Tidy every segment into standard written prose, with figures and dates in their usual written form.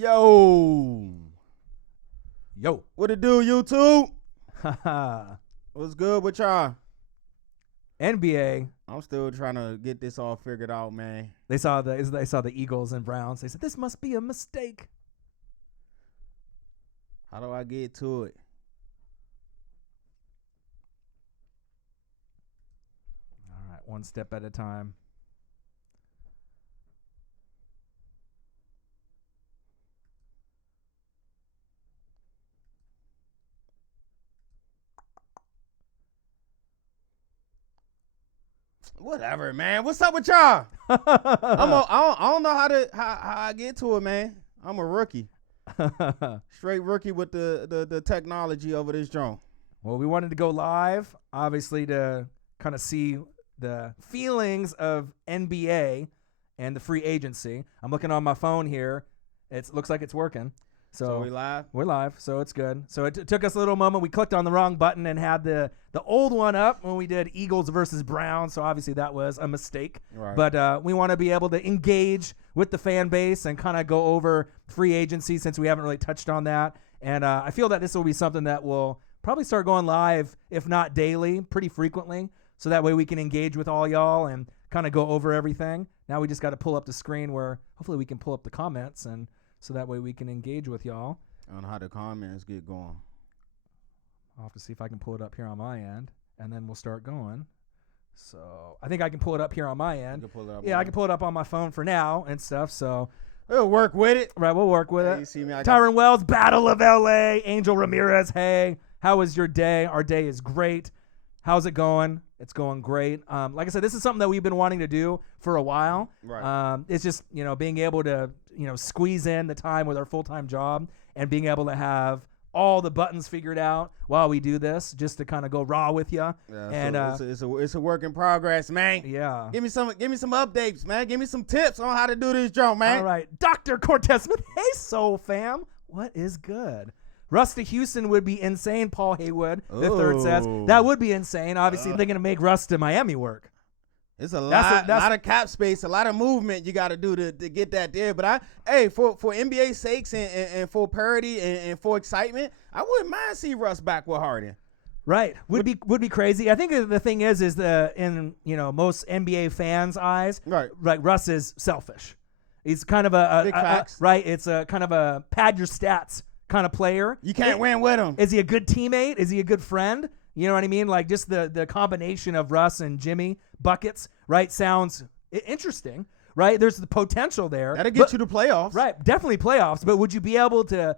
Yo. What it do, YouTube? What's good with y'all? NBA. I'm still trying to get this all figured out, man. They saw the Eagles and Browns. They said this must be a mistake. How do I get to it? All right, one step at a time. Whatever, man. What's up with y'all? I don't know how I get to it, man. I'm a rookie. Straight rookie with the technology over this joint. Well, we wanted to go live, obviously, to kind of see the feelings of NBA and the free agency. I'm looking on my phone here. It looks like it's working. So we live? We're live, so it's good. So it took us a little moment. We clicked on the wrong button and had the old one up when we did Eagles versus Browns. So obviously that was a mistake. Right. But we want to be able to engage with the fan base and kind of go over free agency since we haven't really touched on that. And I feel that this will be something that will probably start going live, if not daily, pretty frequently. So that way we can engage with all y'all and kind of go over everything. Now we just got to pull up the screen where hopefully we can pull up the comments and so that way we can engage with y'all. On how the comments get going. I'll have to see if I can pull it up here on my end, and then we'll start going. So I think I can pull it up here on my end. I can pull it up on my phone for now and stuff. So we'll work with it. Right, we'll work with it. You see me, Tyron Wells, Battle of LA, Angel Ramirez. Hey, how was your day? Our day is great. How's it going? It's going great. Like I said, this is something that we've been wanting to do for a while. Right. It's just, being able to, squeeze in the time with our full-time job and being able to have all the buttons figured out while we do this, just to kind of go raw with you. Yeah, and so it's a work in progress, man. Yeah. Give me some updates, man. Give me some tips on how to do this jump, man. All right. Dr. Cortez Smith. Hey, Soul Fam. What is good? Russ to Houston would be insane, Paul Haywood. The third says. That would be insane. Obviously, they're going to make Russ to Miami work. It's a lot of cap space, a lot of movement you got to do to get that there. But for NBA sakes and for parity and for excitement, I wouldn't mind see Russ back with Harden. Right. Would be crazy. I think the thing is in most NBA fans' eyes, right, like Russ is selfish. He's kind of a right. It's a kind of a pad your stats kind of player. You can't win with him. Is he a good teammate? Is he a good friend? You know what I mean? Like just the combination of Russ and Jimmy buckets, right? Sounds interesting, right? There's the potential there. That'll get you to playoffs. Right, definitely playoffs. But would you be able to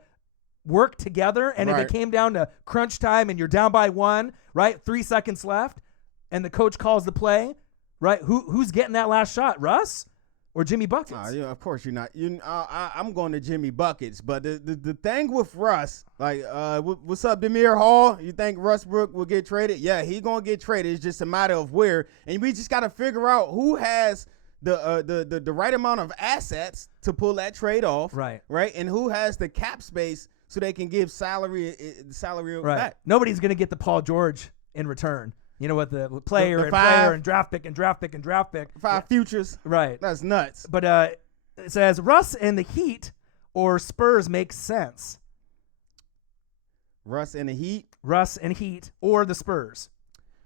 work together? And if it came down to crunch time and you're down by one, right? 3 seconds left, and the coach calls the play, right? Who's getting that last shot? Russ? Or Jimmy Buckets? Yeah, of course you're not. I'm going to Jimmy Buckets. But the thing with Russ, like, what's up, Demir Hall? You think Westbrook will get traded? Yeah, he going to get traded. It's just a matter of where. And we just got to figure out who has the right amount of assets to pull that trade off. Right. Right. And who has the cap space so they can give salary right. back. Nobody's going to get the Paul George in return. You know what, the player the and five, player and draft pick and draft pick and draft pick. 5 futures. Right. That's nuts. But it says Russ and the Heat or Spurs make sense. Russ and the Heat? Russ and Heat or the Spurs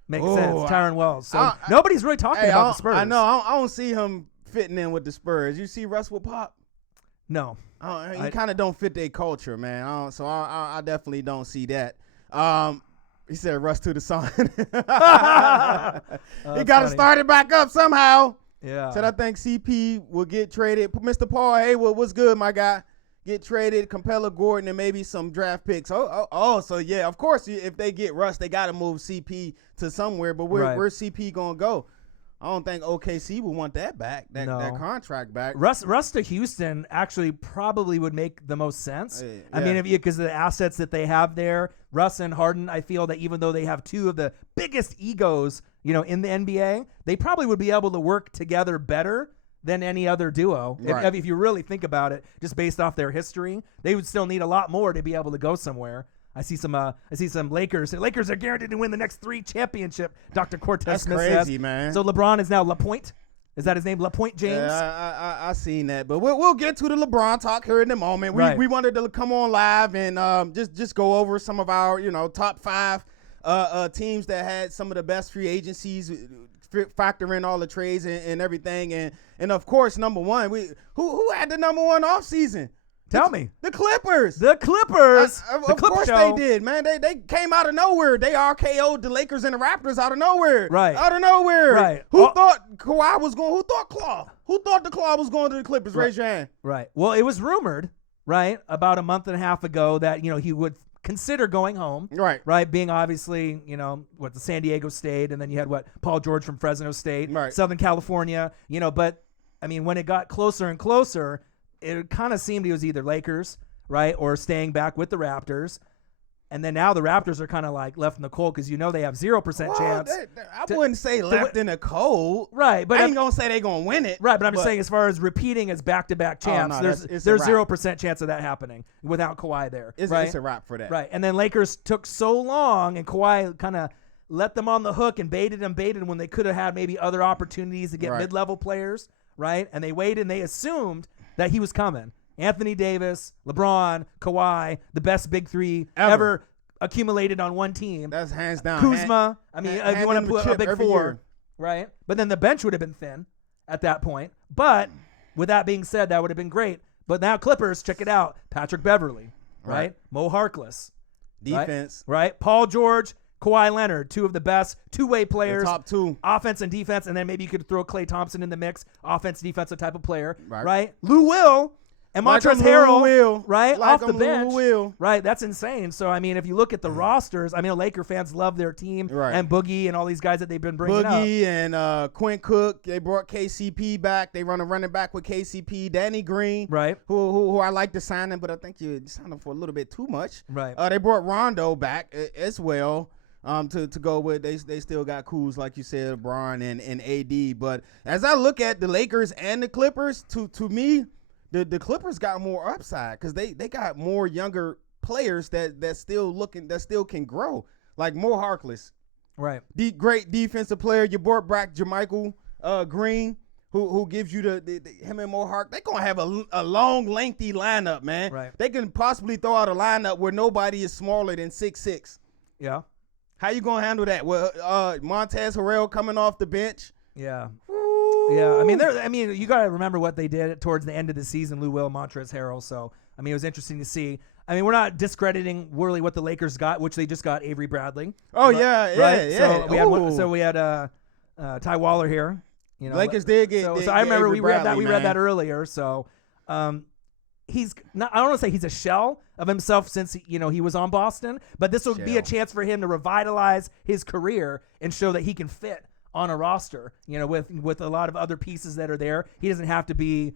makes sense. Tyron Wells. So nobody's really talking about the Spurs. I know. I don't see him fitting in with the Spurs. You see Russ with Pop? No. He kind of don't fit their culture, man. So I definitely don't see that. He said Russ to the sun. He got to start it back up somehow. Yeah. Said I think CP will get traded. Mr. Paul Haywood, what's good, my guy? Get traded, Capella Gordon, and maybe some draft picks. So yeah, of course, if they get Russ, they got to move CP to somewhere. But where's CP going to go? I don't think OKC would want that back, that contract back. Russ to Houston actually probably would make the most sense. Yeah. I mean, because of the assets that they have there, Russ and Harden, I feel that even though they have two of the biggest egos, in the NBA, they probably would be able to work together better than any other duo. Right. If you really think about it, just based off their history, they would still need a lot more to be able to go somewhere. I see some Lakers. The Lakers are guaranteed to win the next 3 championships. Dr. Cortez Smith says. That's crazy, man. So LeBron is now LaPointe. Is that his name? LaPointe James? Yeah, I seen that, but we'll get to the LeBron talk here in a moment. We wanted to come on live and just go over some of our top 5 teams that had some of the best free agencies, factor in all the trades and everything, and of course number 1, who had the number 1 offseason? Tell me. The Clippers. The Clippers. Of course they did, man. They came out of nowhere. They RKO'd the Lakers and the Raptors out of nowhere. Right. Out of nowhere. Right. Who thought Kawhi was going? Who thought Claw? Who thought the Claw was going to the Clippers? Right. Raise your hand. Right. Well, it was rumored, right, about a month and a half ago that, he would consider going home. Right. Right. Being obviously, the San Diego State, and then you had Paul George from Fresno State, right. Southern California, but I mean, when it got closer and closer, it kind of seemed it was either Lakers, right, or staying back with the Raptors. And then now the Raptors are kind of like left in the cold because they have 0% chance. I wouldn't say left in the cold. Right. But I ain't going to say they're going to win it. Right, but I'm just saying as far as repeating as back-to-back champs, there's 0% chance of that happening without Kawhi there. It's a wrap for that. Right, and then Lakers took so long, and Kawhi kind of let them on the hook and baited when they could have had maybe other opportunities to get mid-level players, right? And they waited and they assumed that he was coming. Anthony Davis, LeBron, Kawhi, the best big 3 ever accumulated on one team. That's hands down. Kuzma, if you want to put a big 4, year. right? But then the bench would have been thin at that point. But with that being said, that would have been great. But now Clippers, check it out. Patrick Beverley, right? Mo Harkless. Defense. Right? Paul George, Kawhi Leonard, 2 of the best two-way players. The top 2. Offense and defense, and then maybe you could throw Klay Thompson in the mix. Offense, defensive type of player, right? Lou Will. And Montrezl Harrell, right, off the bench, right? That's insane. So, I mean, if you look at the rosters, I mean, Laker fans love their team, and Boogie and all these guys that they've been bringing up. Boogie and Quinn Cook, they brought KCP back. They run a running back with KCP. Danny Green, right? Who I like to sign him, but I think you signed him for a little bit too much. Right. They brought Rondo back as well. To go with, they still got Kuz, like you said, LeBron and AD. But as I look at the Lakers and the Clippers, to me, the Clippers got more upside because they got more younger players that still can grow, like Mo Harkless, right? Great defensive player. You brought back Jermichael Green, who gives you the him and Mo Harkless. They're gonna have a long, lengthy lineup, man. Right. They can possibly throw out a lineup where nobody is smaller than 6'6". Yeah. How you gonna handle that? Well, Montrezl Harrell coming off the bench. Yeah. Yeah, I mean, you got to remember what they did towards the end of the season, Lou Will, Montrezl Harrell. So, I mean, it was interesting to see. I mean, we're not discrediting really what the Lakers got, which they just got Avery Bradley. Oh, right? Yeah. So we had Ty Waller here. Lakers did get. So I remember Avery we read Bradley, that. We read that earlier. So, he's not. I don't want to say he's a shell of himself since he was on Boston, but this will be a chance for him to revitalize his career and show that he can fit on a roster, with a lot of other pieces that are there. He doesn't have to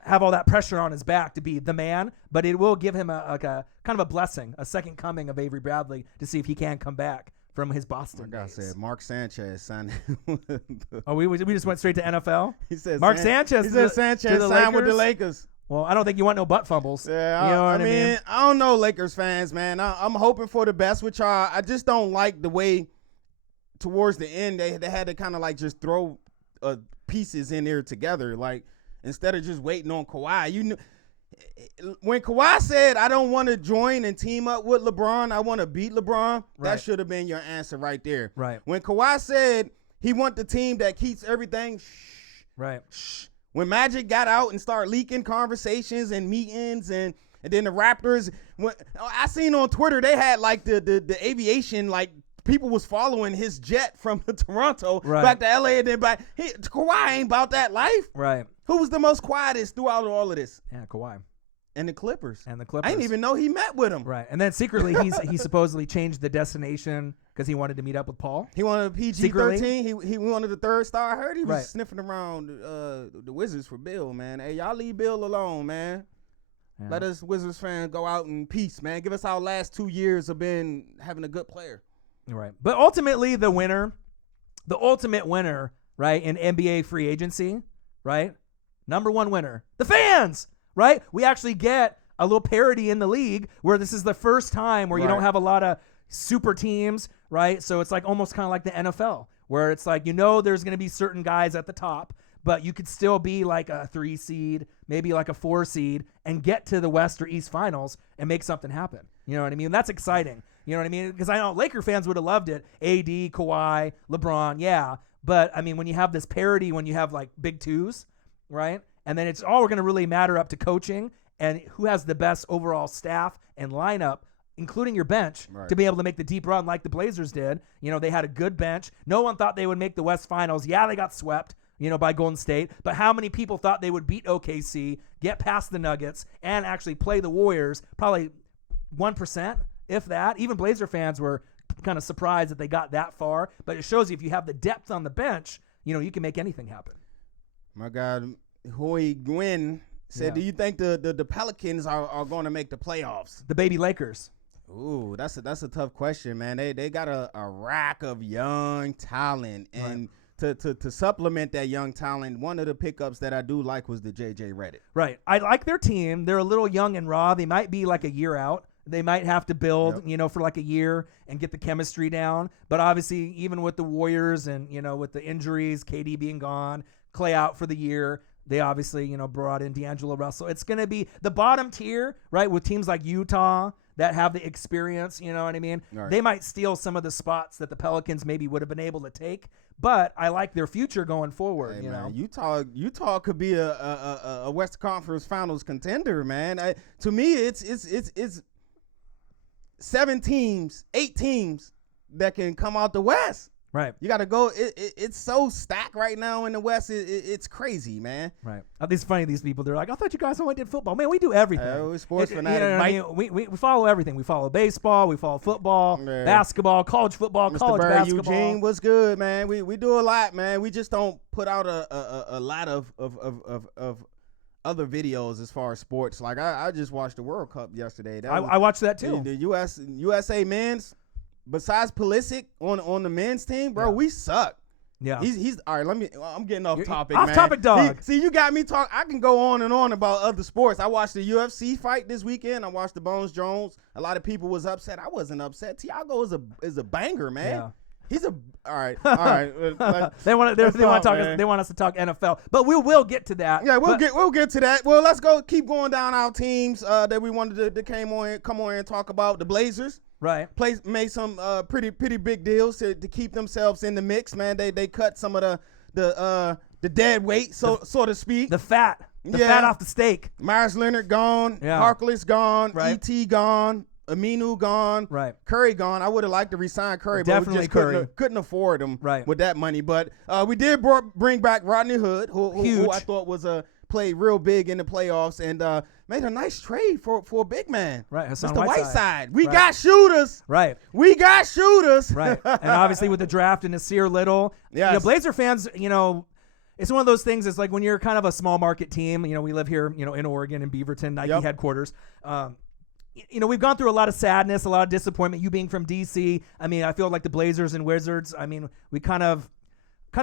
have all that pressure on his back to be the man, but it will give him a kind of a blessing, a second coming of Avery Bradley to see if he can come back from his Boston days. Said Mark Sanchez signed. We just went straight to NFL. He said Sanchez. He said Sanchez signed with the Lakers. Well, I don't think you want no butt fumbles. Yeah, I mean, I don't know, Lakers fans, man. I'm hoping for the best with y'all. I just don't like the way towards the end they had to kind of like just throw pieces in there together, like instead of just waiting on Kawhi. When Kawhi said, "I don't want to join and team up with LeBron, I want to beat LeBron," that should have been your answer right there. Right. When Kawhi said he want the team that keeps everything, right. When Magic got out and started leaking conversations and meetings and then the Raptors, I seen on Twitter they had like the aviation, like people was following his jet from Toronto back to LA and then back. Kawhi ain't about that life. Right. Who was the most quietest throughout all of this? Yeah, Kawhi. And the Clippers. I didn't even know he met with him. Right. And then secretly he supposedly changed the destination because he wanted to meet up with Paul. He wanted a PG-13. He wanted the 3rd star. I heard he was sniffing around the Wizards for Bill, man. Hey, y'all leave Bill alone, man. Yeah. Let us Wizards fans go out in peace, man. Give us our last 2 years of being having a good player. Right. But ultimately the ultimate winner, right, in NBA free agency, right? Number 1 winner, the fans, right? We actually get a little parity in the league where this is the first time where you don't have a lot of super teams, right? So it's like almost kind of like the NFL where it's like, there's going to be certain guys at the top, but you could still be like a 3 seed, maybe like a 4 seed, and get to the West or East Finals and make something happen. You know what I mean? That's exciting. You know what I mean? Because I know Laker fans would have loved it. AD, Kawhi, LeBron, yeah. But, I mean, when you have this parity, when you have like big twos, right? And then it's all going to really matter up to coaching and who has the best overall staff and lineup, including your bench, to be able to make the deep run like the Blazers did. You know, they had a good bench. No one thought they would make the West Finals. Yeah, they got swept, you know, by Golden State. But how many people thought they would beat OKC, get past the Nuggets, and actually play the Warriors? Probably 1%, if that. Even Blazer fans were kind of surprised that they got that far. But it shows you if you have the depth on the bench, you know, you can make anything happen. My God, Hoy Gwynn said, do you think the Pelicans are going to make the playoffs? The baby Lakers. Ooh, that's a tough question, man. They got a rack of young talent, and to supplement that young talent, one of the pickups that I do like was the JJ Redick. Right. I like their team. They're a little young and raw. They might be like a year out. They might have to build, you know, for like a year and get the chemistry down. But obviously, even with the Warriors and, you know, with the injuries, KD being gone, Clay out for the year, they obviously, you know, brought in D'Angelo Russell. It's going to be the bottom tier, right, with teams like Utah that have the experience, you know what I mean? Right. They might steal some of the spots that the Pelicans maybe would have been able to take. But I like their future going forward. Hey, know, Utah could be a Western Conference Finals contender, man. To me, it's 7 teams, 8 teams that can come out the West. Right. You got to go. It's so stacked right now in the West. It's crazy, man. Right. It's funny, these people, they're like, I thought you guys only did football. Man, we do everything. We're sports fanatics. You know what I mean? We follow everything. We follow baseball. We follow football, basketball, college football, Mr. college Bird, basketball. Eugene, what's good, man? We do a lot, man. We just don't put out a lot of other videos as far as sports. Like I just watched the World Cup yesterday. I watched that too. The USA men's. Besides Pulisic on the men's team, bro, we suck. Yeah, he's all right. I'm getting off topic. Off topic, dog. See, you got me talk. I can go on and on about other sports. I watched the UFC fight this weekend. I watched the Bones Jones. A lot of people was upset. I wasn't upset. Thiago is a banger, man. Yeah. He's a all right. They want us to talk NFL, but we will get to that. Yeah, we'll get to that. Well, let's keep going down our teams that we wanted to come on and talk about. The Blazers. Right. Made some pretty big deals to keep themselves in the mix, man. They cut some of the dead weight, so to speak. The fat off the steak. Myers Leonard gone. Yeah. Harkless gone. Right. E.T. gone. Aminu gone. Right. Curry gone. I would have liked to resign Curry, definitely, but we just couldn't afford him with that money. But we did bring back Rodney Hood, who I thought was played real big in the playoffs and made a nice trade for a big man. Right. Mr. Whiteside. We got shooters. Right. We got shooters. Right. And obviously with the draft and Nasir Little, Blazer fans, it's one of those things. It's like when you're kind of a small market team, we live here, in Oregon in Beaverton, Nike headquarters. We've gone through a lot of sadness, a lot of disappointment. You being from D.C., I feel like the Blazers and Wizards, we kind of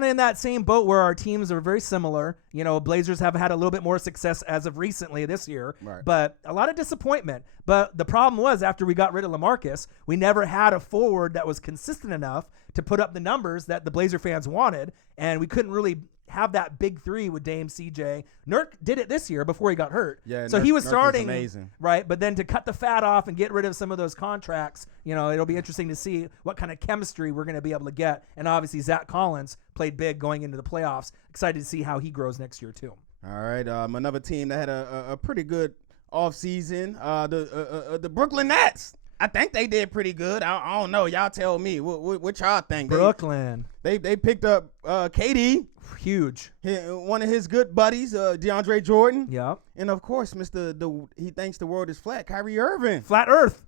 in that same boat where our teams are very similar. Blazers have had a little bit more success as of recently this year, but a lot of disappointment. But the problem was after we got rid of LaMarcus, we never had a forward that was consistent enough to put up the numbers that the Blazer fans wanted, and we couldn't really have that big three with Dame, CJ. Nurk did it this year before he got hurt. Yeah, so he was starting, amazing. Right? But then to cut the fat off and get rid of some of those contracts, it'll be interesting to see what kind of chemistry we're going to be able to get. And obviously Zach Collins played big going into the playoffs. Excited to see how he grows next year too. All right, another team that had a pretty good offseason, the Brooklyn Nets. I think they did pretty good. I don't know. Y'all tell me. What y'all think? Brooklyn. They picked up KD. Huge. One of his good buddies, DeAndre Jordan. Yeah. And, of course, he thinks the world is flat, Kyrie Irving. Flat Earth.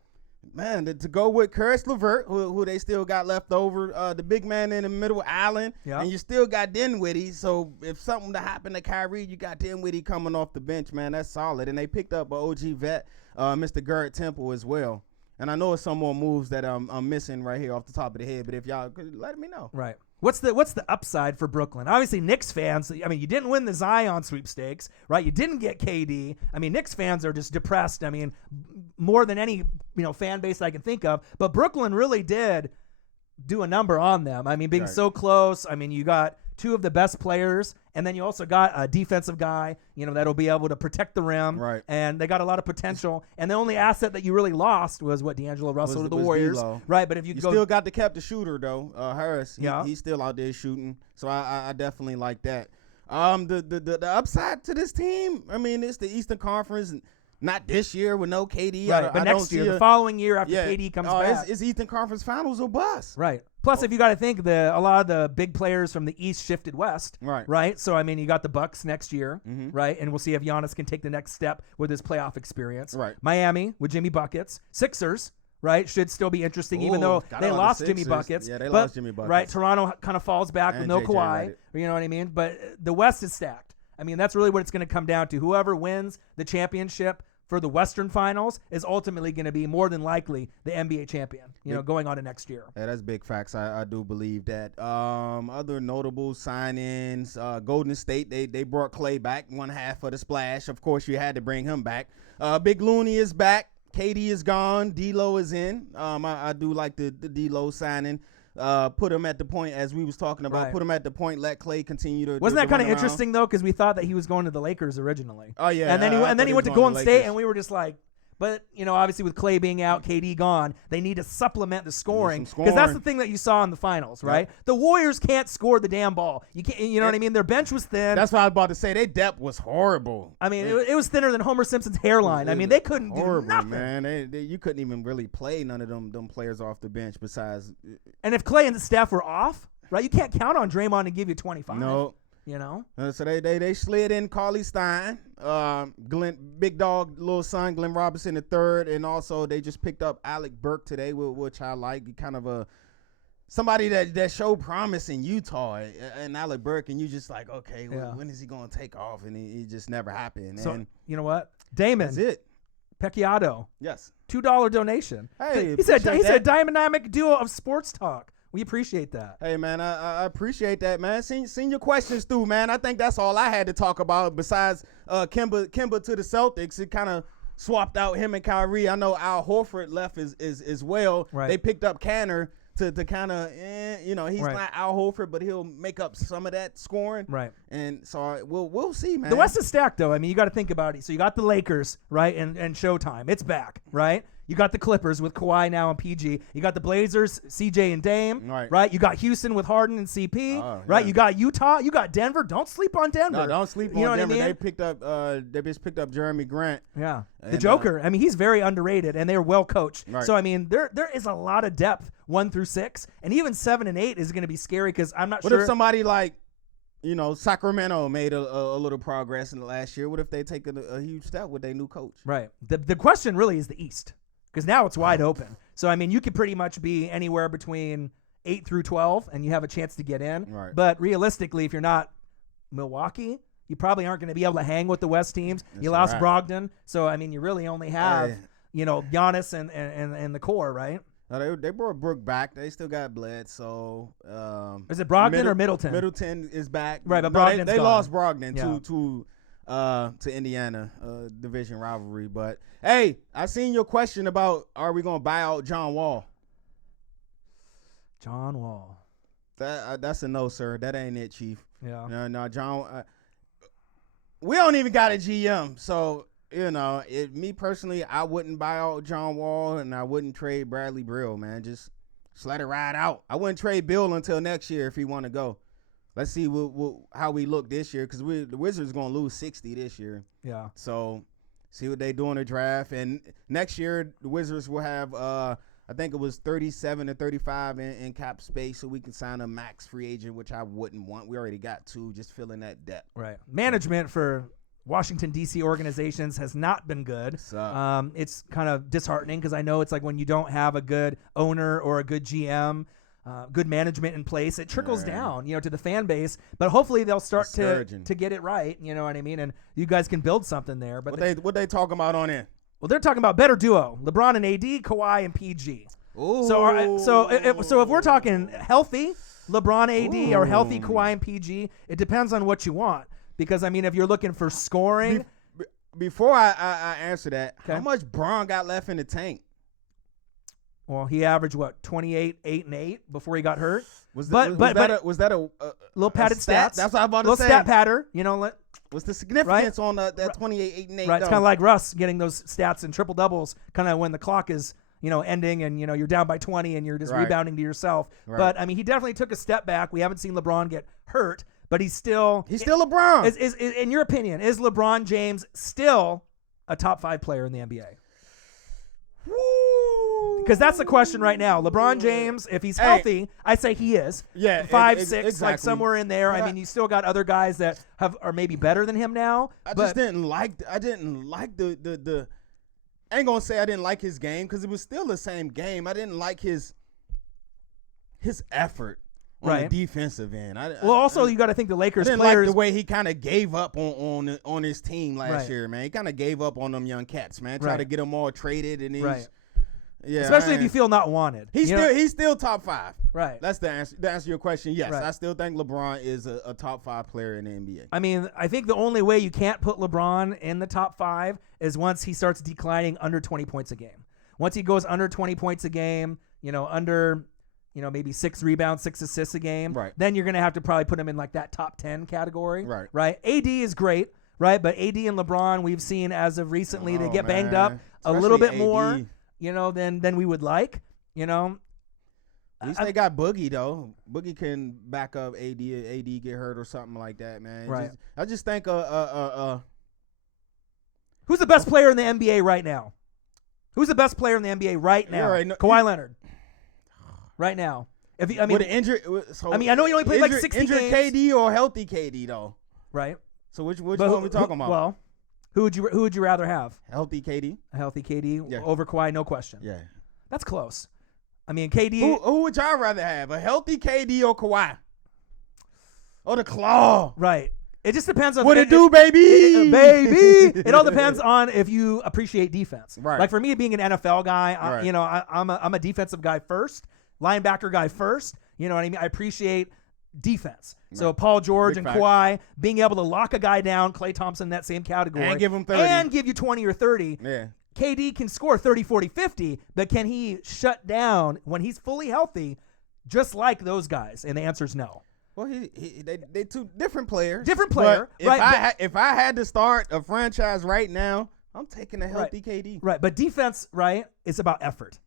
Man, to go with Karis LeVert, who they still got left over, the big man in the middle, Allen. Yeah. And you still got Dinwiddie. So if something to happen to Kyrie, you got Dinwiddie coming off the bench, man. That's solid. And they picked up an OG vet, Mr. Garrett Temple as well. And I know it's some more moves that I'm missing right here off the top of the head, but if y'all could let me know. Right. What's the upside for Brooklyn? Obviously, Knicks fans, you didn't win the Zion sweepstakes, right? You didn't get KD. Knicks fans are just depressed. More than any, fan base I can think of. But Brooklyn really did do a number on them. Being so close. You got two of the best players, and then you also got a defensive guy, that'll be able to protect the rim. Right. And they got a lot of potential. And the only asset that you really lost was D'Angelo Russell to the Warriors. D-Lo. Right, but if you still got to kept the shooter though, Harris. He's still out there shooting, so I definitely like that. The upside to this team, I mean, it's the Eastern Conference. Not this year with no KD. Right, but next year, the following year after KD comes back. It's Eastern Conference Finals or bust. Right. Plus, if you got to think, a lot of the big players from the East shifted west. Right. Right? So, I mean, you got the Bucks next year, Mm-hmm. right? And we'll see if Giannis can take the next step with his playoff experience. Right. Miami with Jimmy Buckets. Sixers, right, should still be interesting, even though they lost Jimmy Buckets. Yeah, they lost Jimmy Buckets. Right, Toronto kind of falls back with no JJ Kawhi. You know what I mean? But the West is stacked. I mean, that's really what it's going to come down to. Whoever wins the championship for the Western Finals is ultimately going to be more than likely the NBA champion, going on to next year. Yeah, that's big facts. I do believe that. Other notable sign-ins, Golden State, they brought Clay back, one half of the splash. Of course, you had to bring him back. Big Looney is back. KD is gone. D-Lo is in. I do like the D-Lo signing. Put him at the point, as we was talking about, put him at the point, let Clay continue to. Wasn't that kind of interesting though? Because we thought that he was going to the Lakers originally. Oh yeah, and then he went to Golden State, and we were just like, but obviously with Clay being out, KD gone, they need to supplement the scoring because that's the thing that you saw in the finals, right? Yep. The Warriors can't score the damn ball. You can't, what I mean? Their bench was thin. That's what I was about to say. Their depth was horrible. I mean, it was thinner than Homer Simpson's hairline. I mean, they couldn't do nothing. Man, you couldn't even really play none of them players off the bench besides. And if Clay and Steph were off, right, you can't count on Draymond to give you 25. No. So they slid in Karlie Stein, Glenn, big dog, little son, Glenn Robinson III, and also they just picked up Alec Burke today, which I like. Kind of somebody that showed promise in Utah, and Alec Burke, and you just like, okay, when is he going to take off? And he just never happened. So and you know what, Damon? That's it. Pecchiato. Yes. $2 donation. Hey, he said a dynamic duo of sports talk. We appreciate that. Hey, man, I appreciate that, man. Send your questions through, man. I think that's all I had to talk about besides Kemba to the Celtics. It kind of swapped out him and Kyrie. I know Al Horford left as well. Right. They picked up Canner to kind of, he's not Al Horford, but he'll make up some of that scoring. Right. And so we'll see, man. The West is stacked, though. I mean, you got to think about it. So you got the Lakers, right, and Showtime. It's back, right? You got the Clippers with Kawhi now and PG. You got the Blazers, CJ and Dame, right? You got Houston with Harden and CP, right? You got Utah. You got Denver. Don't sleep on Denver. No, don't sleep on Denver. I mean? They just picked up Jeremy Grant. Yeah, the Joker. I mean, he's very underrated, and they're well coached. Right. So I mean, there is a lot of depth 1 through 6, and even 7 and 8 is going to be scary because I'm not sure. What if somebody like, Sacramento made a little progress in the last year? What if they take a huge step with their new coach? Right. The question really is the East. Because now it's wide open. So, I mean, you could pretty much be anywhere between 8 through 12, and you have a chance to get in. Right. But realistically, if you're not Milwaukee, you probably aren't going to be able to hang with the West teams. You lost Brogdon. So, I mean, you really only have, Giannis and the core, right? They brought Brook back. They still got Bledsoe. Is it Brogdon or Middleton? Middleton is back. Right, but Brogdon's they gone. Lost Brogdon to Indiana, division rivalry. But hey, I seen your question about are we gonna buy out John Wall? John Wall. That's a no, sir. That ain't it, Chief. Yeah. No, John. We don't even got a GM, so me personally, I wouldn't buy out John Wall, and I wouldn't trade Bradley Beal, man. Just let it ride out. I wouldn't trade Bill until next year if he want to go. Let's see how we look this year, because the Wizards going to lose 60 this year. Yeah. So see what they do in the draft. And next year, the Wizards will have, I think it was 37 to 35 in cap space, so we can sign a max free agent, which I wouldn't want. We already got 2, just filling that depth. Right. Management for Washington, D.C. organizations has not been good. It's kind of disheartening because I know it's like when you don't have a good owner or a good GM, good management in place, it trickles down, to the fan base. But hopefully they'll start to get it right. You know what I mean? And you guys can build something there. But what they talking about on it? Well, they're talking about better duo: LeBron and AD, Kawhi and PG. Ooh. So if we're talking healthy LeBron, AD, or healthy Kawhi and PG, it depends on what you want. Because I mean, if you're looking for scoring, before I answer that, how much Braun got left in the tank? Well, he averaged 28, 8 and 8 before he got hurt. Was that a little padded stat? stats? That's what I was about to little say. stat patter. What's the significance on that 28, 8 and 8? Right, it's kind of like Russ getting those stats and triple doubles, kind of when the clock is ending and you're down by 20 and you're just rebounding to yourself. Right. But I mean, he definitely took a step back. We haven't seen LeBron get hurt, but he's still LeBron. Is in your opinion, is LeBron James still a top 5 player in the NBA? Because that's the question right now. LeBron James, if he's healthy, I say he is. Yeah, 5, 6, exactly. like somewhere in there. But I mean, you still got other guys that are maybe better than him now. I didn't like the. I ain't gonna say I didn't like his game because it was still the same game. I didn't like his effort on the defensive end. You got to think the Lakers I didn't players. like the way he kind of gave up on his team last year, man. He kind of gave up on them young cats, man. Tried to get them all traded and he's. Yeah, especially if you feel not wanted. He's still top 5. Right. That's the answer. To answer your question, yes, right. I still think LeBron is a top 5 player in the NBA. I mean, I think the only way you can't put LeBron in the top 5 is once he starts declining under 20 points a game. Once he goes under 20 points a game, under maybe 6 rebounds, 6 assists a game, right. Then you're going to have to probably put him in like that top 10 category. Right. AD is great, right? But AD and LeBron, we've seen as of recently, they get banged up especially a little bit AD. More. Than we would like, At least they got Boogie, though. Boogie can back up AD get hurt or something like that, man. Right. I just think who's the best player in the NBA right now? Who's the best player in the NBA right now? Kawhi Leonard. Right now. With an injury, I know he only played like 60 injured games. KD or healthy KD though. Right. So which one are we talking about? Well, who would you rather have? Healthy KD. A healthy KD over Kawhi, no question. Yeah. That's close. I mean, KD. Who would y'all rather have? A healthy KD or Kawhi? Or the Claw? Right. It just depends on what it do, baby. Baby. It all depends on if you appreciate defense. Right. Like for me, being an NFL guy, I'm a defensive guy first, linebacker guy first. You know what I mean? I appreciate defense. Right. So Paul George and Kawhi being able to lock a guy down, Klay Thompson in that same category. And give him 30. And give you 20 or 30. Yeah. KD can score 30, 40, 50, but can he shut down when he's fully healthy just like those guys? And the answer is no. Well, they two different players. Different player. But if I had to start a franchise right now, I'm taking a healthy KD. Right, but defense, is about effort,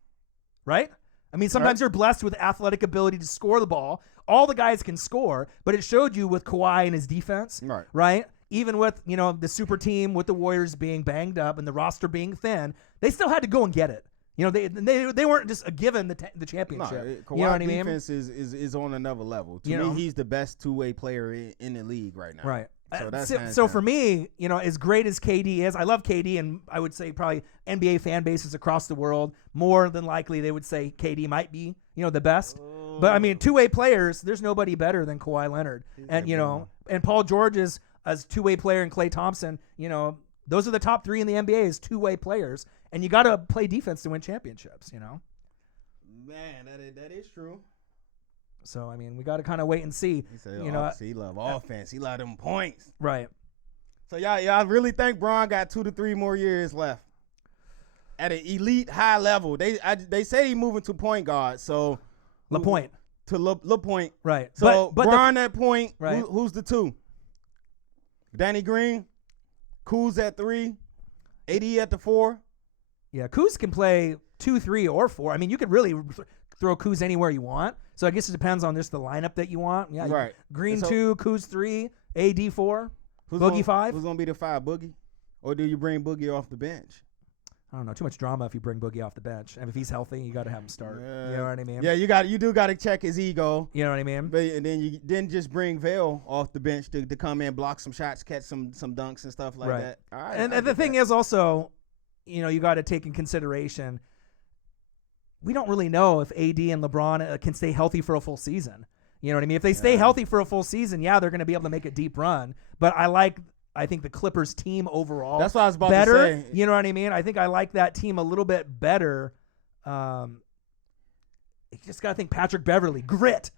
right? I mean, sometimes you're blessed with athletic ability to score the ball. All the guys can score, but it showed you with Kawhi and his defense, right? Even with, the super team with the Warriors being banged up and the roster being thin, they still had to go and get it. They weren't just given the championship. Kawhi you know what I mean? Defense is on another level. To me, he's the best two-way player in the league right now. Right. So that's so for me, as great as KD is, I love KD, and I would say probably NBA fan bases across the world, more than likely they would say KD might be, the best. But I mean, two-way players, there's nobody better than Kawhi Leonard. And Paul George is as two-way player and Klay Thompson, those are the top 3 in the NBA as two-way players. And you got to play defense to win championships, Man, that is true. So, I mean, we got to kind of wait and see. He said, he love offense. He love them points. Right. So, y'all really think Bron got 2 to 3 more years left at an elite high level? They say he moving to point guard. So, LaPointe. To LaPointe. Right. So, but Bron at point, right. Who's the 2? Danny Green? Kuz at 3? AD at the 4? Yeah, Kuz can play 2, 3, or 4. I mean, you could really throw Kuz anywhere you want. So I guess it depends on just the lineup that you want. Yeah, right. Green 2, Kuz 3, AD 4, Boogie 5. Who's gonna be the 5, Boogie? Or do you bring Boogie off the bench? I don't know. Too much drama if you bring Boogie off the bench. And if he's healthy, you got to have him start. Yeah. You know what I mean? Yeah, you do got to check his ego. You know what I mean? But and then you didn't just bring Vail off the bench to come in, block some shots, catch some dunks and stuff like that. All right, and the thing is also, you got to take in consideration, we don't really know if AD and LeBron can stay healthy for a full season. You know what I mean? If they stay healthy for a full season, they're going to be able to make a deep run. But I think the Clippers team overall. That's what I was about better, to say. You know what I mean? I think I like that team a little bit better. You just got to think Patrick Beverly, grit,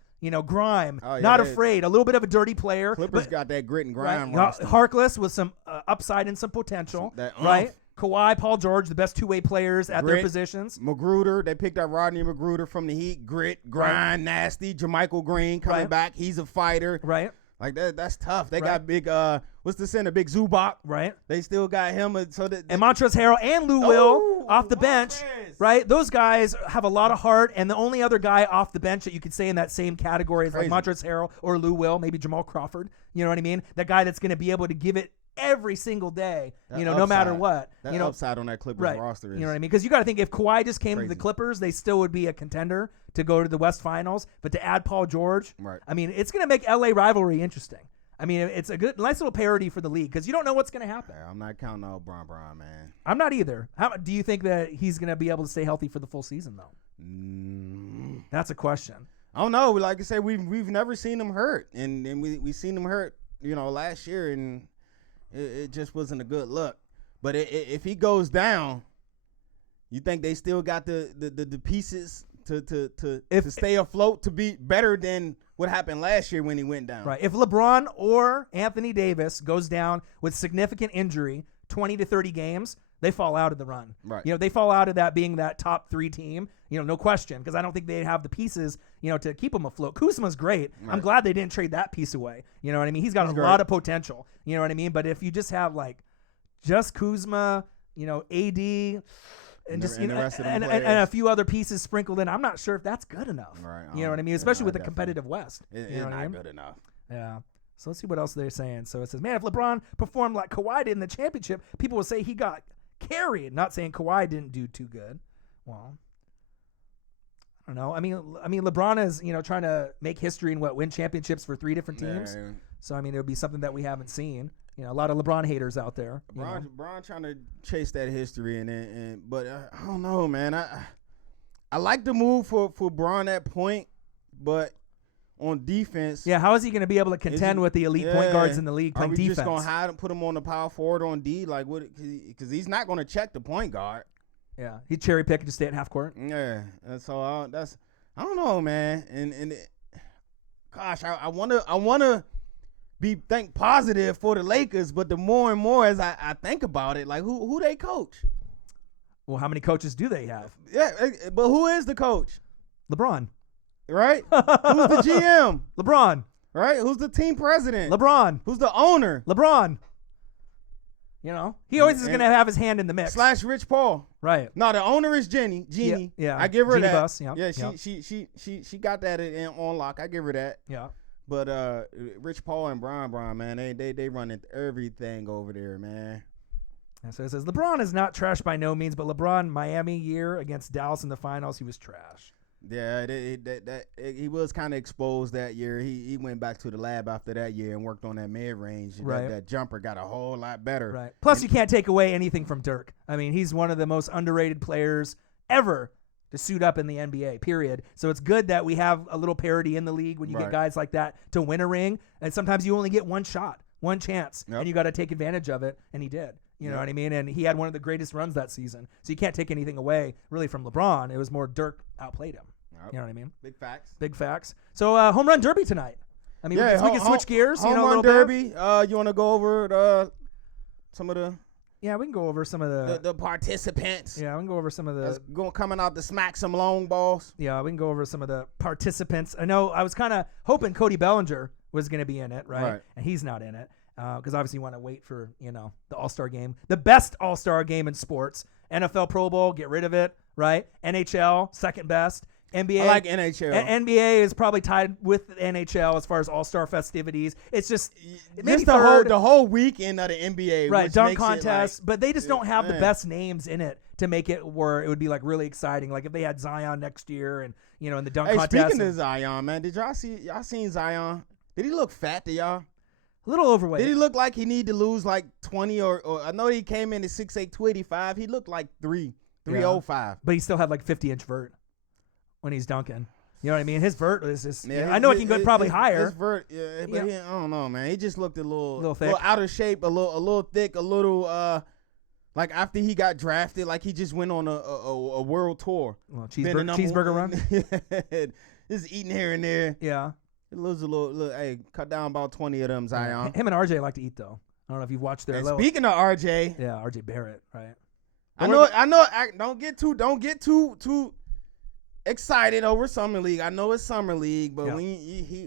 grime, not afraid, a little bit of a dirty player. Clippers got that grit and grime. Right? Harkless with some upside and some potential, right? Kawhi, Paul George, the best two-way players at their positions. Magruder, they picked up Rodney Magruder from the Heat. Grit, grind, nasty. JaMychal Green coming back. He's a fighter. Right. Like that's tough. They got big. What's the center? Big Zubac. Right. They still got him. And Montrezl Harrell and Lou Will off the bench. Right. Those guys have a lot of heart, and the only other guy off the bench that you could say in that same category is like Montrezl Harrell or Lou Will, maybe Jamal Crawford. You know what I mean? That guy that's going to be able to give it every single day. No matter what. That upside on that Clippers roster is. You know what I mean? Because you got to think if Kawhi just came to the Clippers, they still would be a contender to go to the West Finals. But to add Paul George, I mean, it's going to make LA rivalry interesting. I mean, it's a nice little parody for the league because you don't know what's going to happen. I'm not counting out Bron, man. I'm not either. How do you think that he's going to be able to stay healthy for the full season, though? That's a question. I don't know. Like I said, we've never seen him hurt, and we seen him hurt, last year, and it just wasn't a good look. But if he goes down, you think they still got the pieces to stay afloat to be better than what happened last year when he went down? Right. If LeBron or Anthony Davis goes down with significant injury, 20 to 30 games, they fall out of the run. Right. They fall out of that being that top 3 team, no question, because I don't think they have the pieces, to keep them afloat. Kuzma's great. Right. I'm glad they didn't trade that piece away. You know what I mean? He's got a lot of potential. You know what I mean? But if you just have just Kuzma, AD, and a few other pieces sprinkled in, I'm not sure if that's good enough. Right. You know what I mean? Especially with the competitive West. It's not good enough. Yeah. So let's see what else they're saying. So it says, man, if LeBron performed like Kawhi did in the championship, people will say he got carried. Not saying Kawhi didn't do too good. Well, I don't know. I mean, LeBron is trying to make history and win championships for 3 different teams. Yeah. So it would be something that we haven't seen. A lot of LeBron haters out there. LeBron trying to chase that history, but I don't know, man. I like the move for Bron at point, but on defense, how is he going to be able to contend with the elite point guards in the league playing defense? Are we just going to put him on the power forward on D, like what? Because he's not going to check the point guard. Yeah, he cherry pick and just stay at half court. Yeah, so I don't know, man. And gosh, I wanna think positive for the Lakers, but the more and more as I think about it, like who they coach? Well, how many coaches do they have? Yeah, but who is the coach? LeBron. Right? Who's the GM? LeBron. Right? Who's the team president? LeBron. Who's the owner? LeBron. He always is going to have his hand in the mix. / Rich Paul. Right. No, the owner is Jeannie. Yeah. I give her Jeannie that. Buss, She got that on lock. I give her that. Yeah. But Rich Paul and Bron, man, they running everything over there, man. And so it says LeBron is not trash by no means, but LeBron Miami year against Dallas in the finals, he was trash. Yeah, he was kind of exposed that year. He went back to the lab after that year and worked on that mid range. Right. That jumper got a whole lot better. Right. Plus, you can't take away anything from Dirk. I mean, he's one of the most underrated players ever to suit up in the NBA, period. So it's good that we have a little parity in the league when you get guys like that to win a ring. And sometimes you only get one shot, one chance, and you got to take advantage of it, and he did. You know what I mean? And he had one of the greatest runs that season. So you can't take anything away, really, from LeBron. It was more Dirk outplayed him. You know what I mean? Big facts. Big facts. So home run derby tonight. I mean, we can switch gears. Home run derby. You want to go over some of the... Yeah, we can go over some of the participants. Yeah, we can go over some of the... coming out to smack some long balls. Yeah, we can go over some of the participants. I know I was kind of hoping Cody Bellinger was going to be in it, right? And he's not in it because obviously you want to wait for, the All-Star game. The best All-Star game in sports. NFL Pro Bowl, get rid of it, right? NHL, second best. NBA, I like NHL. NBA is probably tied with the NHL as far as All-Star festivities. It's just the whole weekend of the NBA, right? Dunk contest, but they just don't have the best names in it to make it where it would be like really exciting. Like if they had Zion next year, and in the dunk contest. Speaking of Zion, man, did y'all seen Zion? Did he look fat to y'all? A little overweight. Did he look like he need to lose like 20 or I know he came in at 6'8", 285. He looked like 305. But he still had like 50-inch vert when he's dunking. You know what I mean? His vert is just... I know it can go probably higher. His vert, but I don't know, man. He just looked a little thick. Out of shape, a little thick, a little... like after he got drafted, like he just went on a world tour. Well, cheeseburger run? Just eating here and there. Yeah. It loses a little... Hey, cut down about 20 of them, Zion. Him and RJ like to eat, though. I don't know if you've watched their... Speaking of RJ... Yeah, RJ Barrett, right? I know. Don't get too excited over summer league. I know it's summer league, but when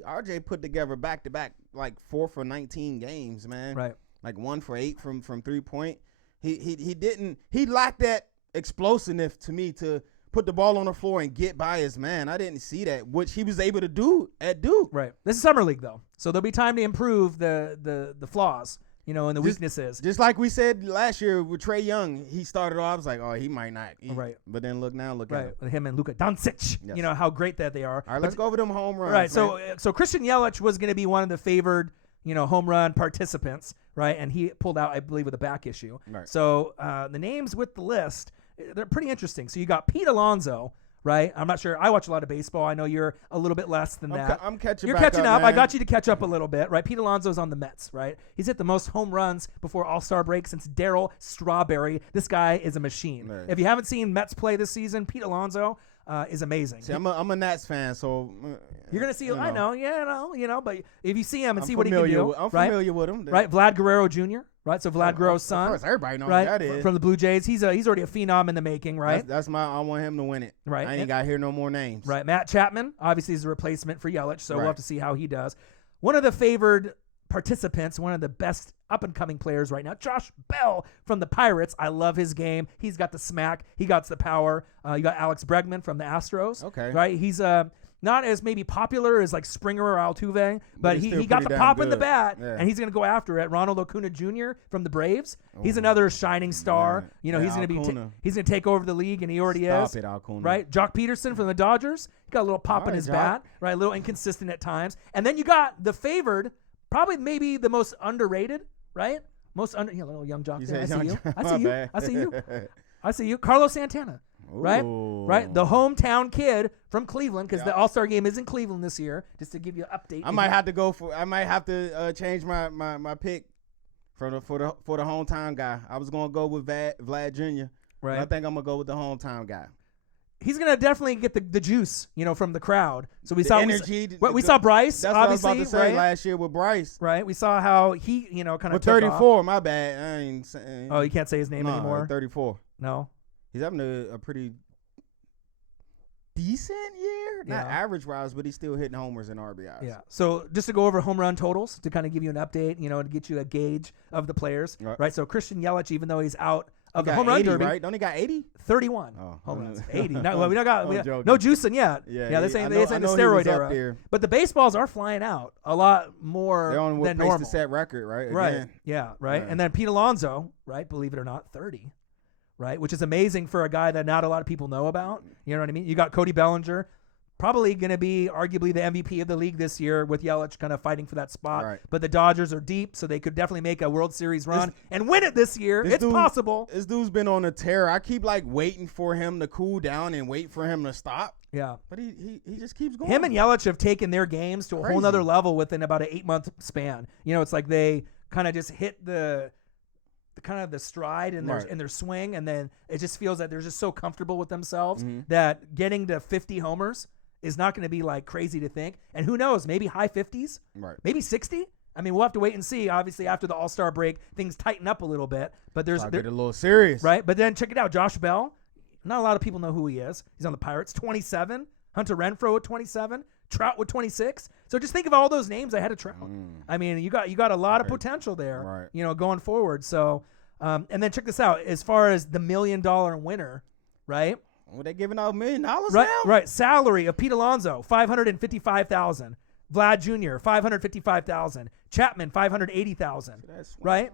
RJ put together back-to-back like 4 for 19 games, man. Right. Like 1 for 8 from 3-point. He lacked that explosiveness to me to put the ball on the floor and get by his man. I didn't see that, which he was able to do at Duke. Right. This is summer league though, so there'll be time to improve the flaws, and the weaknesses. Just like we said last year with Trae Young, he started off. I was like, oh, he might not. Right. But then look at it. With him and Luka Doncic. Yes. how great that they are. All right, let's go over them home runs. Right. Man. So Christian Yelich was going to be one of the favored, home run participants, right? And he pulled out, I believe, with a back issue. Right. So the names with the list, they're pretty interesting. So you got Pete Alonso, right? I'm not sure. I watch a lot of baseball. I know you're a little bit less than that. I'm catching. You're back catching up. I got you to catch up a little bit, right? Pete Alonso's on the Mets, right? He's hit the most home runs before All-Star break since Darryl Strawberry. This guy is a machine. Right. If you haven't seen Mets play this season, Pete Alonso is amazing. See, I'm a Nats fan, so you're gonna see. I know, but if you see him and I'm see what he can do, I'm right? familiar with him, right? Vlad Guerrero Jr., right? So Vlad Guerrero's son, of course, everybody knows right? who that is. From the Blue Jays, he's already a phenom in the making, right? I want him to win it. Right. I ain't got to hear no more names. Right. Matt Chapman obviously is a replacement for Yelich, so we'll Right. have to see how he does. One of the favored participants, one of the best up-and-coming players right now, Josh Bell from the Pirates. I love his game. He's got the smack. He got the power. You got Alex Bregman from the Astros. Okay. Right? He's not as maybe popular as like Springer or Altuve, but he's still he got pretty the damn pop in the good. bat, Yeah. and he's going to go after it. Ronald Acuna Jr. from the Braves. He's another shining star. Yeah. He's going to Acuna. he's going to take over the league, and he already is. Stop it, Acuna. Right? Jock Peterson from the Dodgers. He got a little pop All in right, his Jock. bat, right? A little inconsistent at times. And then you got the favored, probably maybe the most underrated, right? Little young Jock You there. I said see young you. Jock. I see My you. bad. I see you. I see you. Carlos Santana. Right? Ooh. Right? The hometown kid from Cleveland, because the All-Star game is in Cleveland this year, just to give you an update. I might have to change my pick for the hometown guy. I was gonna go with Vlad Jr. Right. I think I'm gonna go with the hometown guy. He's gonna definitely get the juice, from the crowd. So we The saw energy. we saw Bryce. That's what I was obviously, about to say right? last year with Bryce. Right. We saw how he, kind of With took 34, off. my bad. I ain't saying. Oh, you can't say his name no, anymore. 34. No. He's having a pretty decent year. Not Yeah. average wise, but he's still hitting homers and RBIs. Yeah. So just to go over home run totals to kind of give you an update, to get you a gauge of the players. Right. So Christian Yelich, even though he's out of He the got home run 80, derby, right? Don't he got 80? 31 Oh, home I'm- runs. 80. No, we don't got I'm joking. no juicing yet. Yeah, this ain't I know the he was steroid up era. there. But the baseballs are flying out a lot more They're on what than pace normal. to set record, right? Right. Again. Yeah. Right. Yeah. And then Pete Alonso, right? Believe it or not, 30. Right, which is amazing for a guy that not a lot of people know about. You know what I mean? You got Cody Bellinger, probably going to be arguably the MVP of the league this year with Yelich kind of fighting for that spot. Right. But the Dodgers are deep, so they could definitely make a World Series run and win it this year. It's possible. This dude's been on a tear. I keep waiting for him to cool down and wait for him to stop. Yeah. But he just keeps going. Him and Yelich have taken their games to a whole Crazy. nother level within about an 8-month span. It's like they kind of just hit the kind of the stride in their Right. in their swing, and then it just feels that they're just so comfortable with themselves Mm-hmm. that getting to 50 homers is not going to be crazy to think. And who knows, maybe high 50s, Right. maybe 60. I mean, we'll have to wait and see. Obviously, after the All-Star break, things tighten up a little bit. But I'll get a little serious. right. But then check it out, Josh Bell. Not a lot of people know who he is. He's on the Pirates, 27. Hunter Renfroe with 27. Trout with 26. So just think of all those names ahead of Trout. I mean, you got a lot of potential there, Right. going forward. So, and then check this out. As far as the $1 million winner, right? Well, they giving out $1 million Right, now? right. Salary of Pete Alonso, $555,000. Vlad Jr., $555,000. Chapman, $580,000. Right?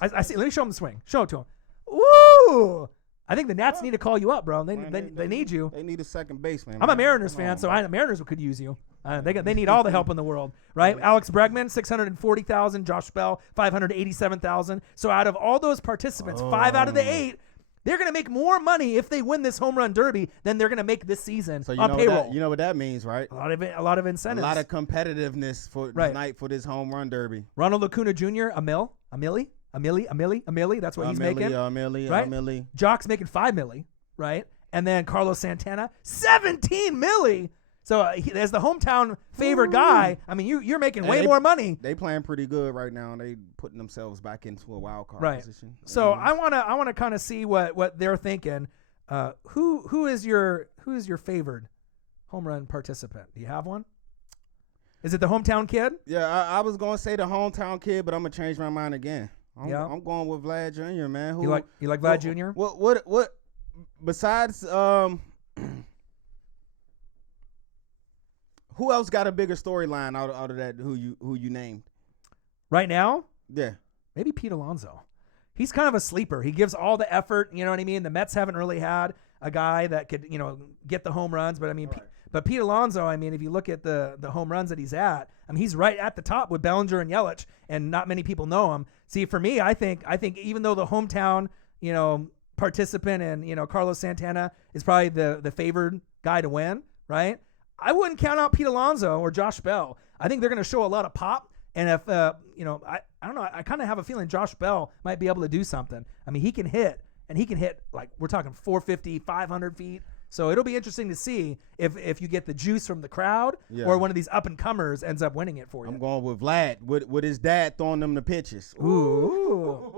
I see. Let me show him the swing. Show it to him. Woo! I think the Nats need to call you up, bro. They need you. They need a second baseman. I'm a man. Mariners Come fan, on, so man. Mariners could use you. They need all the help in the world, right? Alex Bregman, $640,000. Josh Bell, $587,000. So out of all those participants, 5 out of the 8, they're going to make more money if they win this home run derby than they're going to make this season So on payroll. you know what that means, right? A lot of A incentives. lot of competitiveness for Right. tonight for this home run derby. Ronald Acuna Jr., a milli. That's what he's making. Right? Jock's making $5 million, right? And then Carlos Santana, $17 million. So as the hometown favorite guy, I mean, you're making way more money. They playing pretty good right now. They putting themselves back into a wild card position. So I wanna kind of see what they're thinking. Who is your favored home run participant? Do you have one? Is it the hometown kid? Yeah, I was gonna say the hometown kid, but I'm gonna change my mind again. I'm going with Vlad Jr., man. You like Vlad Jr.? What besides who else got a bigger storyline out of that? Who you named right now? Yeah, maybe Pete Alonso. He's kind of a sleeper. He gives all the effort. You know what I mean? The Mets haven't really had a guy that could get the home runs, but I mean, but Pete Alonso. I mean, if you look at the home runs that he's at, I mean, he's right at the top with Bellinger and Yelich, and not many people know him. See, for me, I think even though the hometown participant and Carlos Santana is probably the favored guy to win, right? I wouldn't count out Pete Alonso or Josh Bell. I think they're going to show a lot of pop. And if, I don't know, I kind of have a feeling Josh Bell might be able to do something. I mean, he can hit, and he can hit, like, we're talking 450, 500 feet. So it'll be interesting to see if you get the juice from the crowd or one of these up-and-comers ends up winning it for you. I'm going with Vlad, with his dad throwing them the pitches. Ooh.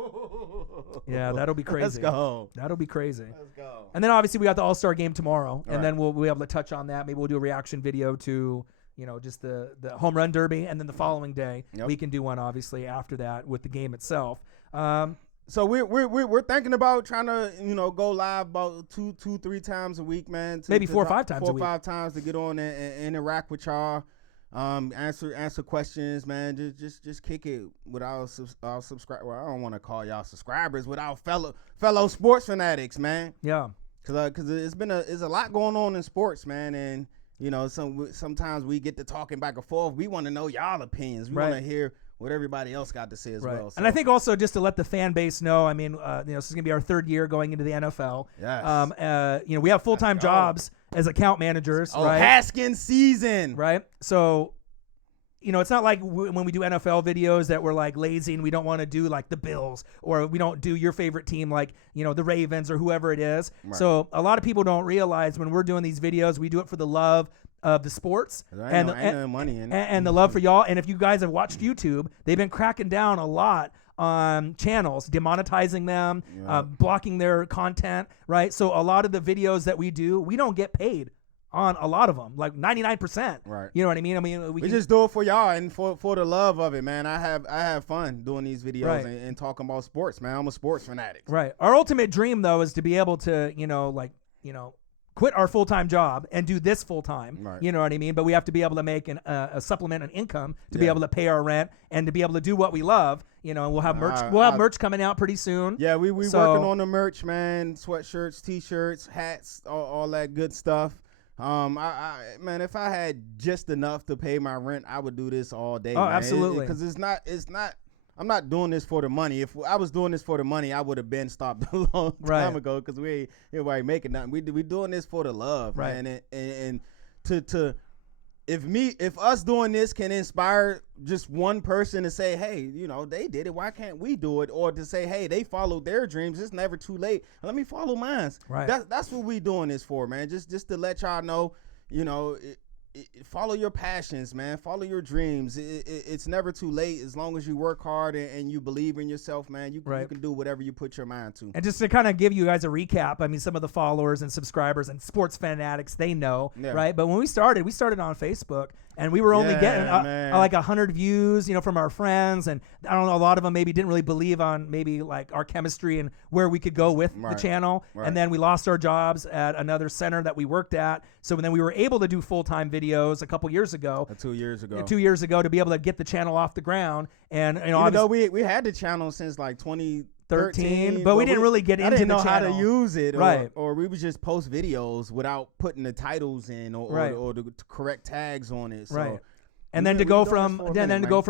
Yeah, that'll be crazy. Let's go. That'll be crazy. Let's go. And then obviously we got the All-Star game tomorrow, and then we'll be able to touch on that. Maybe we'll do a reaction video to just the home run derby, and then the following day we can do one obviously after that with the game itself. So we're thinking about trying to go live about 2-3 times a week, man. Maybe 4 or 5 times. 4 or 5 times to get on and interact with y'all. Answer questions, man. Just kick it with our subscribers. Well, I don't want to call y'all subscribers, with our fellow sports fanatics, man. Yeah. Cause it's a lot going on in sports, man, and sometimes we get to talking back and forth. We want to know y'all opinions. We want to hear what everybody else got to say as well. So. And I think also just to let the fan base know, I mean, this is going to be our 3rd year going into the NFL. Yes. We have full-time jobs as account managers, right? Haskins season. Right. So, it's not like when we do NFL videos that we're like lazy and we don't want to do like the Bills, or we don't do your favorite team like, the Ravens or whoever it is. Right. So a lot of people don't realize when we're doing these videos, we do it for the love of the sports and the love for y'all. And if you guys have watched YouTube, they've been cracking down a lot on channels, demonetizing them, blocking their content, right? So a lot of the videos that we do, we don't get paid on a lot of them, like 99%. Right. You know what I mean? I mean, we just do it for y'all and for the love of it, man. I have fun doing these videos and talking about sports, man. I'm a sports fanatic. Right. Our ultimate dream though is to be able to, quit our full-time job and do this full-time. Right. You know what I mean? But we have to be able to make a supplement an income to be able to pay our rent and to be able to do what we love. And we'll have merch. We'll have merch coming out pretty soon. Yeah, we working on the merch, man. Sweatshirts, T-shirts, hats, all that good stuff. Man, if I had just enough to pay my rent, I would do this all day. Oh, man. Absolutely. Because it's not. I'm not doing this for the money. If I was doing this for the money, I would have been stopped a long time ago, because we ain't making nothing. We doing this for the love, right? Man. And if us doing this can inspire just one person to say, hey, they did it, why can't we do it? Or to say, hey, they followed their dreams, it's never too late, let me follow mine. Right. That's what we doing this for, man. Just to let y'all know, follow your passions, man. Follow your dreams. It's never too late as long as you work hard and you believe in yourself, man. You can do whatever you put your mind to. And just to kind of give you guys a recap, I mean, some of the followers and subscribers and sports fanatics, they know, right? But when we started on Facebook, and we were only getting like 100 views, from our friends, and I don't know, a lot of them maybe didn't really believe on maybe like our chemistry and where we could go with the channel. Right. And then we lost our jobs at another center that we worked at. So then we were able to do full-time videos a couple years ago. 2 years ago. 2 years ago, to be able to get the channel off the ground. And even though we had the channel since like 2013, but we didn't really get into the channel. I didn't know how to use it, right? Or we would just post videos without putting the titles in or the correct tags on it. So right. And then to go from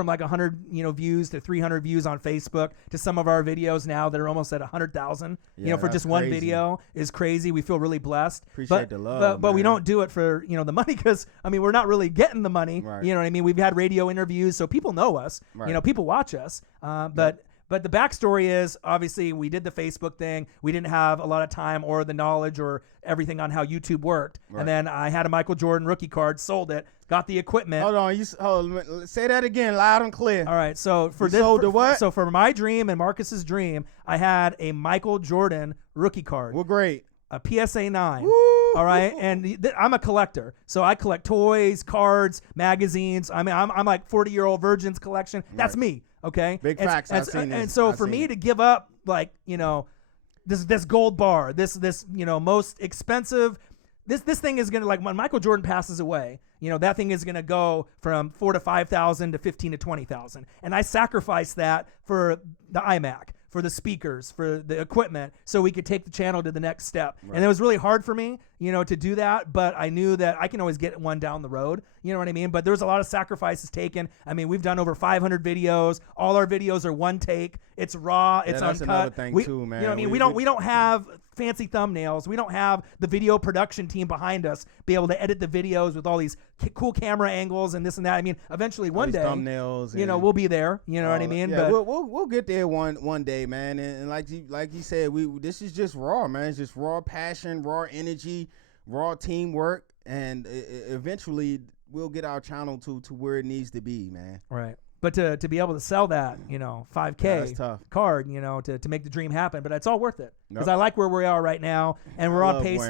like 100 views to 300 views on Facebook to some of our videos now that are almost at 100,000 for just one video is crazy. We feel really blessed. Appreciate the love, but we don't do it for the money, because I mean we're not really getting the money. Right. You know what I mean? We've had radio interviews, so people know us. Right. People watch us. But But the backstory is, obviously, we did the Facebook thing. We didn't have a lot of time or the knowledge or everything on how YouTube worked. Right. And then I had a Michael Jordan rookie card, sold it, got the equipment. Hold on, say that again, loud and clear. All right, so for this, sold the what? So for my dream and Marcus's dream, I had a Michael Jordan rookie card. Well, great. A PSA 9. Woo! All right, and I'm a collector, so I collect toys, cards, magazines. I mean, I'm like 40-year-old virgins collection. That's me. Okay, big facts. I've seen this. And so for me to give up, like, this gold bar, this most expensive, this thing is gonna, like, when Michael Jordan passes away, that thing is gonna go from $4,000 to $5,000 to $15,000 to $20,000, and I sacrificed that for the iMac, for the speakers, for the equipment, so we could take the channel to the next step. Right. And it was really hard for me, to do that, but I knew that I can always get one down the road. You know what I mean? But there's a lot of sacrifices taken. I mean, we've done over 500 videos. All our videos are one take. It's raw. It's that's uncut. Another thing too, man. You know what I mean? We don't have fancy thumbnails. We don't have the video production team behind us be able to edit the videos with all these cool camera angles and this and that. I mean, eventually one day, thumbnails, we'll be there. You know what I mean? Yeah, but we'll get there one day, man. And like you said, this is just raw, man. It's just raw passion, raw energy, raw teamwork, and eventually we'll get our channel to where it needs to be, man. Right. But to be able to sell that, $5K card, to make the dream happen, but it's all worth it because I like where we are right now, and we're on pace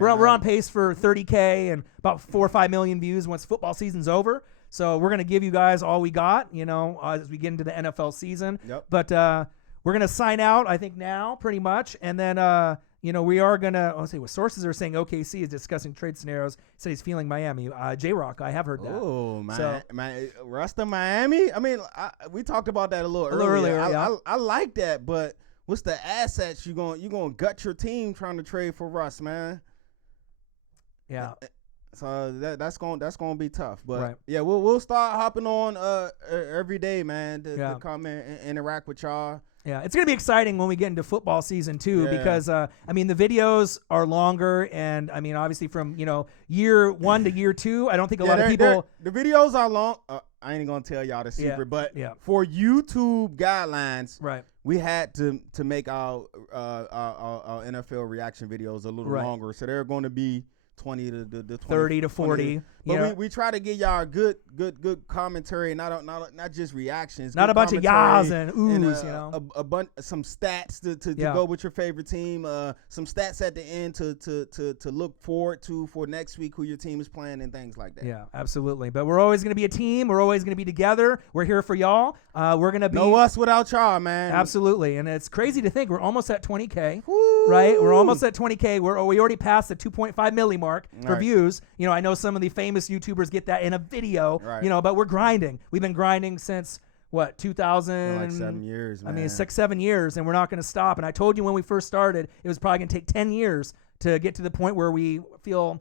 we're on pace for $30K and about 4 or 5 million views once football season's over. So we're gonna give you guys all we got, as we get into the NFL season. Yep. But we're gonna sign out, I think, now pretty much, and then we are gonna. Let's see. What sources are saying? OKC is discussing trade scenarios. Said he's feeling Miami. J-Rock, I have heard that. Oh man, Rust of Miami. I mean, we talked about that a little earlier. I like that, but what's the assets you gonna gut your team trying to trade for Russ, man? Yeah. So that's gonna be tough, but right. Yeah, we'll start hopping on every day, man, to come and interact with y'all. Yeah, it's going to be exciting when we get into football season too, because the videos are longer, and I mean, obviously from year 1 to year 2, I don't think a lot of people. The videos are long. I ain't gonna tell y'all the secret, but for YouTube guidelines, right, we had to make our NFL reaction videos a little longer, so they're going to be 20 to 30 to 40. But we try to get y'all good commentary, not just reactions. Not a bunch of yahs and oohs, some stats to go with your favorite team. Some stats at the end to look forward to for next week, who your team is playing and things like that. Yeah, absolutely. But we're always going to be a team. We're always going to be together. We're here for y'all. We're going to be no us without y'all, man. Absolutely. And it's crazy to think we're almost at 20K. Woo! Right? We're almost at 20K. We already passed the 2.5 milli mark for views. I know some of the famous YouTubers get that in a video, but we're grinding. We've been grinding since, 2000? Like 7 years, man. I mean, 6-7 years, and we're not going to stop. And I told you when we first started, it was probably going to take 10 years to get to the point where we feel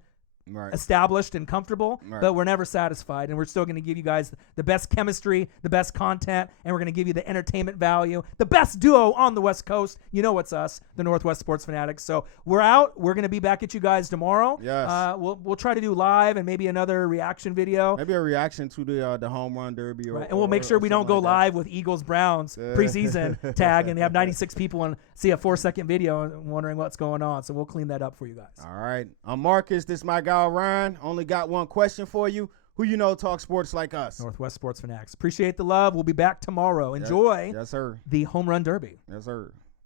established and comfortable, but we're never satisfied, and we're still going to give you guys the best chemistry, the best content, and we're going to give you the entertainment value, the best duo on the West Coast. It's us, the Northwest Sports Fanatics. So we're out. We're going to be back at you guys tomorrow. Yes. We'll try to do live and maybe another reaction video. Maybe a reaction to the home run derby, and we'll make sure we don't go live with Eagles Browns preseason tag and they have 96 people and see a 4-second video and wondering what's going on. So we'll clean that up for you guys. All right. I'm Marcus. This is my guy Ryan. Only got one question for you. Who talk sports like us? Northwest Sports Fanatics. Appreciate the love. We'll be back tomorrow. Enjoy yes, sir. The home run derby. Yes, sir.